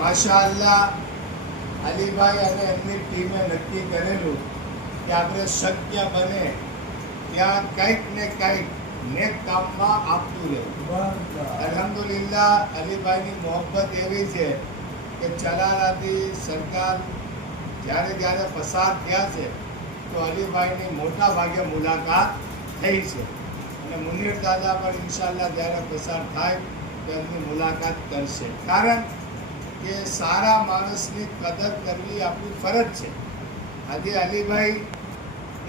માશાઅલ્લાહ અલીભાઈ અને એમની ટીમે નક્કી કરેલું કે આપણે શક્ય બને ત્યાં કંઈક ને કંઈક નેક કામમાં આપતું રહેવું. અલ્હમ્દુલિલ્લાહ અલીભાઈની મોહબ્બત એવી છે કે ચલાલાથી સરકાર જ્યારે પસાર થયા છે તો અલીભાઈની મોટા ભાગે મુલાકાત થઈ છે અને મુનીર દાદા પણ ઇન્શાલ્લાહ જ્યારે પસાર થાય તો એમની મુલાકાત કરશે. કારણ કે સારા માણસની કદર કરવી આપણી ફરજ છે. આજે અલીભાઈ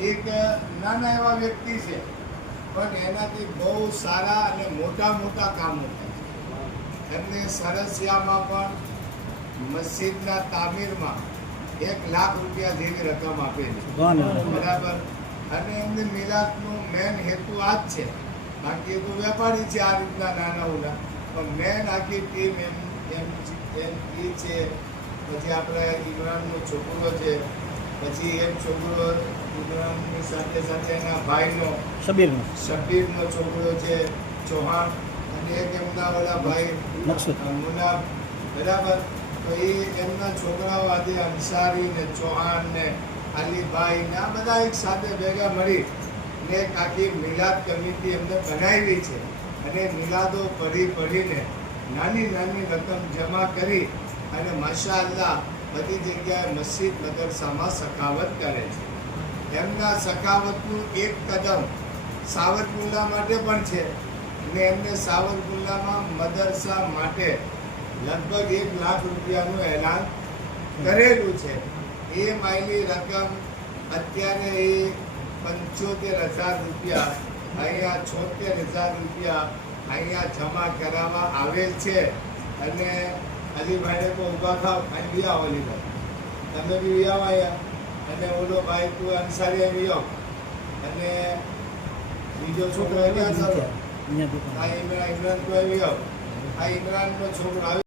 એક નાના એવા વ્યક્તિ છે પણ એનાથી બહુ સારા અને મોટા કામો થાય છે. એમને સરસિયામાં પણ મસ્જિદના તામીરમાં 1 લાખ રૂપિયા જેવી રકમ આપેલી, બરાબર. અને એમને મિલાદનો મેન હેતુ આ જ છે. બાકી તો વેપારી છે આ રીતના નાના ઓલા, પણ મેન આખી ટીમ એમ છે. પછી આપણે ઇમરાનનો છોકરો છે, પછી એક છોકરો ઇમરાનની સાથે એના ભાઈનો શબીરનો છોકરો છે ચૌહાણ, અને એક એમના ઓલા ભાઈ મુના, બરાબર. તો એ એમના છોકરાઓ આજે અંસારી ને ચૌહાણ ને અલીભાઈ ને આ બધા એક સાથે ભેગા મળી ને એક આખી મિલાદ કમિટી એમને બનાવી છે. અને મિલાદો પઢીને નાની રકમ જમા કરી અને માશાઅલ્લાહ બધી જગ્યાએ મસ્જિદ મદરસામાં સખાવત કરે છે. એમના સખાવતનું એક કદમ સાવરકુંડલા માટે પણ છે અને એમને સાવરકુંડલામાં મદરસા માટે લગભગ 1 લાખ રૂપિયાનું એલાન કરેલું છે. એ માયની રકમ અત્યારે એ 75,000 રૂપિયા અહીંયા 76,000 રૂપિયા અહીંયા જમા કરાવવા આવેલ છે. અને અલીભાઈને તો ઊભા થાવ અને બી આવો અલીભાઈ, તમે બી બી આવો અહીંયા, અને ઓલો ભાઈ તું અંસારી આવી આવ, અને બીજો છોકરો ક્યાં ચાલો આ ઇમરાન તું આવી આવ, આ ઇમરાનનો છોકરો આવી